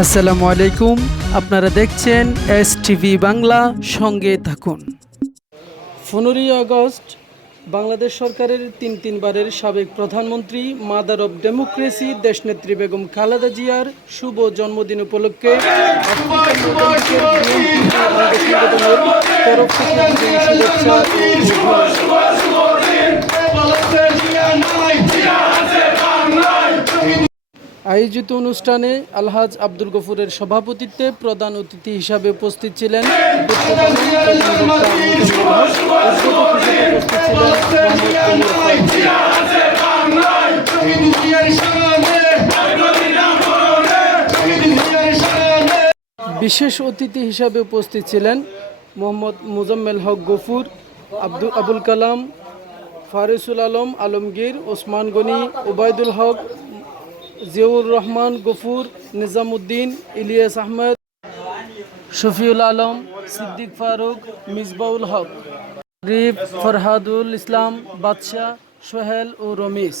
আসসালামু আলাইকুম। আপনারা দেখছেন এস টিভি বাংলা, সঙ্গে থাকুন। পনেরোই আগস্ট, বাংলাদেশ সরকারের তিন তিনবারের সাবেক প্রধানমন্ত্রী, মাদার অব ডেমোক্রেসি, দেশনেত্রী বেগম খালেদা জিয়ার শুভ জন্মদিন উপলক্ষে শুভেচ্ছা। আয়োজিত অনুষ্ঠানে আলহাজ আব্দুল গফুরের সভাপতিত্বে প্রধান অতিথি হিসাবে উপস্থিত ছিলেন। বিশেষ অতিথি হিসাবে উপস্থিত ছিলেন মোহাম্মদ মুজাম্মেল হক গফুর, আব্দুল আবুল কালাম, ফারিসুল আলম আলমগীর, ওসমান গনি, ওবায়দুল হক জিয়াউর রহমান, গফুর, নিজামুদ্দিন, ইলিয়াস আহমেদ, শফিউল আলম, সিদ্দিক ফারুক, মিসবাউল হক, রিফ ফরহাদুল ইসলাম, বাদশাহ সোহেল ও রমিস